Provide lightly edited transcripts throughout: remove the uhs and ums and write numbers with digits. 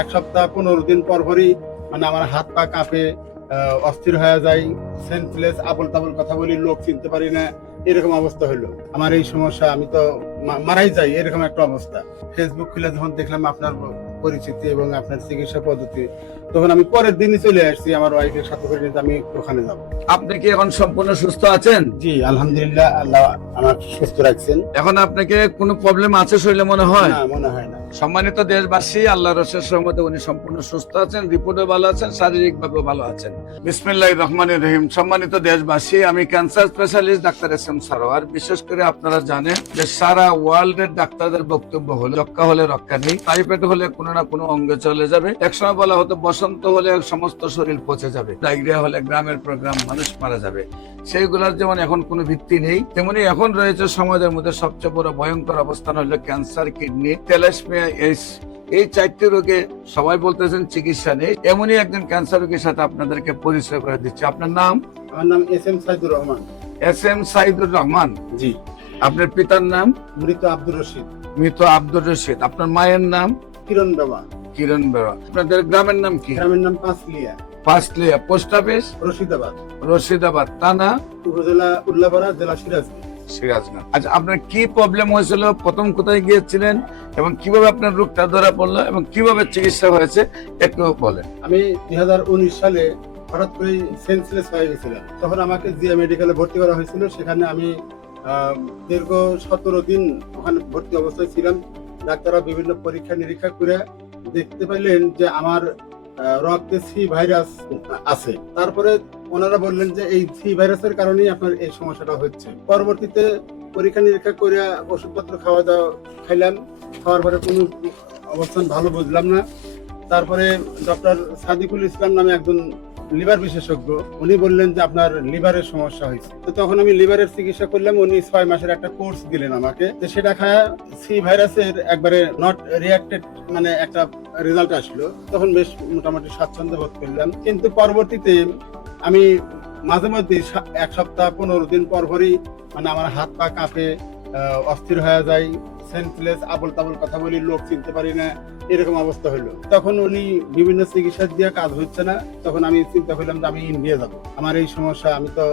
এক সপ্তাহ 15 দিন পর পরই মানে আমার হাত পা কাঁপে, অস্থির হয়ে যায়, সেন্সলেস, আবল তাবল কথা বলি, লোক চিনতে পারি না, এরকম অবস্থা হলো। আমার এই সমস্যা, আমি তো মারাই যাই, এরকম একটা অবস্থা। ফেসবুক খুলে যখন দেখলাম আপনার পরিচিতি এবং আপনার চিকিৎসা পদ্ধতি, তখন আমি পরের দিনই চলে আসছি আমার ওয়াইফের সাথে করে নিতে, আমি ওখানে যাব। আপনি কি এখন সম্পূর্ণ সুস্থ আছেন? জি আলহামদুলিল্লাহ, আল্লাহ আমার সুস্থ রাখছেন। এখন আপনাকে কোনো প্রবলেম আছে শরীরে মনে হয়? না, মনে হয় না। সম্মানিত দেশবাসী, আল্লাহর অশেষ রহমতে উনি সম্পূর্ণ সুস্থ আছেন, রিপোর্টে ভালো আছেন, শারীরিক ভাবে ভালো আছেন। বিসমিল্লাহির রহমানির রহিম। সম্মানিত দেশবাসী, আমি cancer specialist doctor SM. Sarwar. বিশেষ করে আপনারা জানেন যে সারা ওয়ার্ল্ড এর ডাক্তারদের বক্তব্য হলো রক্ষা হলে রক্ষা নেই, টাইফয়েড হলে কোনো না কোনো অঙ্গে চলে যাবে। একসময় বলা হতো বসন্ত হলে সমস্ত শরীর পচে যাবে, ডায়রিয়া হলে গ্রামের পর গ্রাম মানুষ মারা যাবে। সেইগুলোর যেমন এখন কোনো ভিত্তি নেই, তেমনি এখন রয়েছে সমাজের মধ্যে সবচেয়ে বড় ভয়ঙ্কর অবস্থান হলো ক্যান্সার, কিডনি, থ্যালাসেমিয়া, এইডস। এই 4টি রোগে সবাই বলতেছেন চিকিৎসা নেই। এমনই একজন ক্যান্সার রোগীর সাথে আপনাদেরকে পরিচয় করে দিচ্ছি। আপনার নাম? আমার নাম এস.এম. সাইদুর রহমান। এস.এম. সাইদুর রহমান। জি। আপনার পিতার নাম? মৃত আব্দুর রশিদ। মৃত আব্দুর রশিদ। আপনার মায়ের নাম? কিরণ বাবা। কিরণ বেরা। আপনাদের গ্রামের নাম কি? গ্রামের নাম পাঁচলিয়া। পাঁচলিয়া। Post office? রশিদাবাদ। রশিদাবাদ। থানা? উপজেলা উল্লাপাড়া, জেলা সিরাজগঞ্জ। সিরাজগঞ্জ। আচ্ছা, আপনার কি প্রবলেম হয়েছিল, প্রথম কোথায় গিয়েছিলেন এবং কিভাবে আপনার রোগটা ধরা পড়লো এবং কিভাবে চিকিৎসা হয়েছে একটু বলেন। আমি 2019 সালে হঠাৎ করে সেন্সলেস হয়ে গেছিলাম। তখন আমাকে জিয়া মেডিকেলে ভর্তি করা হয়েছিল। সেখানে আমি দীর্ঘ 17 দিন ওখানে ভর্তি অবস্থায় ছিলাম। ডাক্তাররা বিভিন্ন পরীক্ষা নিরীক্ষা করে দেখতে পাইলেন যে আমার রক্তে সি ভাইরাস আছে। তারপরে ওনারা বললেন যে এই সি ভাইরাসের কারণেই আপনার এই সমস্যাটা হচ্ছে। পরবর্তীতে পরীক্ষা নিরীক্ষা করে ওষুধপত্র খাইলাম। খাওয়ার পরে কোনো অবস্থান ভালো বুঝলাম না। তারপরে ডক্টর সাদিকুল ইসলাম নামে একজন লিভার বিশেষজ্ঞ, উনি বললেন যে আপনার লিভারের সমস্যা হয়েছে। তো তখন আমি লিভারের চিকিৎসা করলাম। উনি 6 মাসের একটা কোর্স দিলেন আমাকে। তো সেটা খায় সি ভাইরাসের একবারে নট রিয়াক্টেড মানে একটা রেজাল্ট আসলো। তখন বেশ মোটামুটি স্বাচ্ছন্দ্য বোধ করলাম। কিন্তু পরবর্তীতে আমি মাঝে মধ্যে এক সপ্তাহ 15 দিন পর পরই মানে আমার হাত পা কাঁপে, অস্থির হয়ে যায়, সেন্সলেস, আবল তাবল কথা বলি, লোক চিনতে পারি না, এরকম অবস্থা হলো। তখন উনি বিভিন্ন চিকিৎসা দিয়ে কাজ হচ্ছে না। তখন আমি চিন্তা করলাম যে আমি ইন্ডিয়া যাব, আমার এই সমস্যা, আমি তো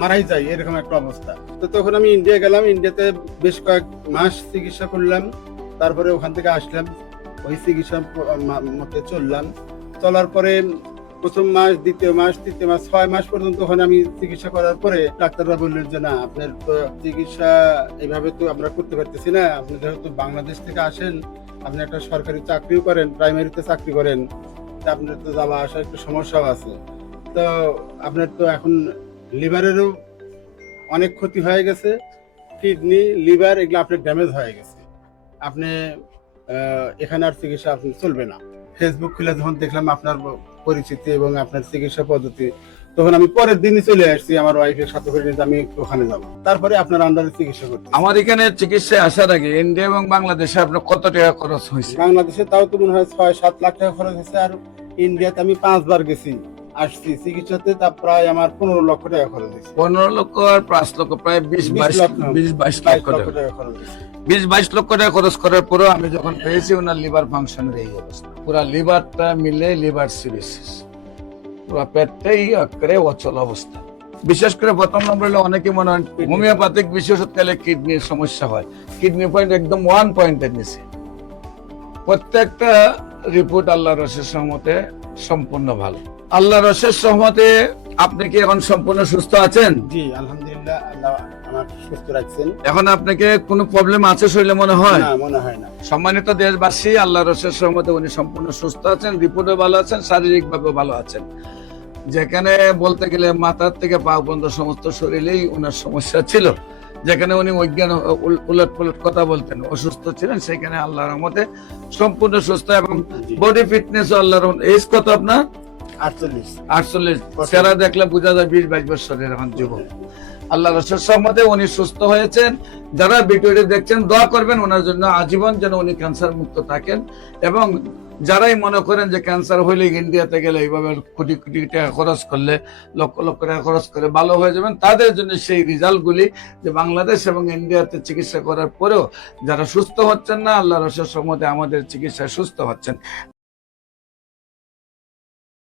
মারাই যাই, এরকম একটা অবস্থা। তো তখন আমি ইন্ডিয়া গেলাম। ইন্ডিয়াতে বেশ কয়েক মাস চিকিৎসা করলাম। তারপরে ওখান থেকে আসলাম, ওই চিকিৎসা মতে চললাম। চলার পরে প্রথম মাস, দ্বিতীয় মাস, তৃতীয় মাস, 6 মাস পর্যন্ত ওখানে আমি চিকিৎসা করার পরে ডাক্তাররা বললেন যে না, আপনার তো চিকিৎসা এইভাবে তো আমরা করতে পারতেছি না। আপনি যেহেতু বাংলাদেশ থেকে আসেন, আপনি একটা সরকারি চাকরিও করেন, প্রাইমারিতে চাকরি করেন, তা আপনার তো যাওয়া আসা একটু সমস্যাও আছে। তো আপনার তো এখন লিভারেরও অনেক ক্ষতি হয়ে গেছে, কিডনি, লিভার এগুলো আপনার ড্যামেজ হয়ে গেছে। আপনি এখানে আর চিকিৎসা আপনি চলবে না। ফেসবুক খুলে যখন দেখলাম আপনার পরিচিতি এবং আপনার চিকিৎসা পদ্ধতি, তখন আমি পরের দিনই চলে আসছি আমার ওয়াইফের সাথে করে নিতে, আমি ওখানে যাব। তারপরে আপনার আন্ডারে চিকিৎসা করতে। আমার এখানে চিকিৎসায় আসার আগে ইন্ডিয়া এবং বাংলাদেশে আপনার কত টাকা খরচ হয়েছে? বাংলাদেশে তাও তো মনে হয় 6-7 লাখ টাকা খরচ হয়েছে। আর ইন্ডিয়াতে আমি 5 বার গেছি, আসছি চিকিৎসাতে, তা প্রায় আমার 15 লক্ষ টাকা খরচ হয়েছে। 15 লক্ষ আর 5 লক্ষ, প্রায় 20-22 লক্ষ টাকা। 20-22 লক্ষ টাকা খরচ করার পরেও আমি যখন পেয়েছি ওনার লিভার ফাংশনের এই অবস্থা, পুরো লিভারটা মিলে লিভার সিরোসিস, পুরো পেটটাই একেবারে অচল অবস্থা। বিশেষ করে প্রথম নম্বর হলো অনেকে মনে হয় হোমিওপ্যাথিক বিশেষ ওষুধ খেলে কিডনির সমস্যা হয়। কিডনি পয়েন্ট একদম 1 পয়েন্টের নিচে। প্রত্যেকটা রিপোর্ট আল্লাহর অশেষ রহমতে সম্পূর্ণ ভালো। আল্লাহর অশেষ রহমতে আপনি কি এখন সম্পূর্ণ সুস্থ আছেন? জি আলহামদুলিল্লাহ, আল্লাহ আমার সুস্থ রাখছেন। এখন আপনাকে কোনো প্রবলেম আছে শরীরে মনে হয়? না, মনে হয় না। সম্মানিত দেশবাসী, আল্লাহর অশেষ রহমতে উনি সম্পূর্ণ সুস্থ আছেন, রিপোর্টে ভালো আছেন, শারীরিক ভাবে ভালো আছেন। যেখানে বলতে গেলে মাথার থেকে পা পর্যন্ত সমস্ত শরীরেই ওনার সমস্যা ছিল, যেখানে উনি অজ্ঞান উলট পুলট কথা বলতেন, অসুস্থ ছিলেন, সেখানে আল্লাহর রহমতে সম্পূর্ণ সুস্থ এবং বডি ফিটনেস আল্লাহর রহমতে। এজ কত আপনার? 48। চেহারা দেখলে বোঝা যায় 20-22 বছরের এখন যুবক। আল্লাহর অশেষ রহমতে উনি সুস্থ হয়েছেন। যারা ভিডিওটি দেখছেন দোয়া করবেন ওনার জন্য, আজীবন যেন উনি ক্যান্সার মুক্ত থাকেন। এবং যারাই মনে করেন যে ক্যান্সার হইলে ইন্ডিয়াতে গেলে এইভাবে কোটি কোটি টাকা খরচ করলে, লক্ষ লক্ষ টাকা খরচ করে ভালো হয়ে যাবেন, তাদের জন্য সেই রেজাল্টগুলি যে বাংলাদেশ এবং ইন্ডিয়াতে চিকিৎসা করার পরেও যারা সুস্থ হচ্ছেন না, আল্লাহর অশেষ রহমতে আমাদের চিকিৎসায় সুস্থ হচ্ছেন।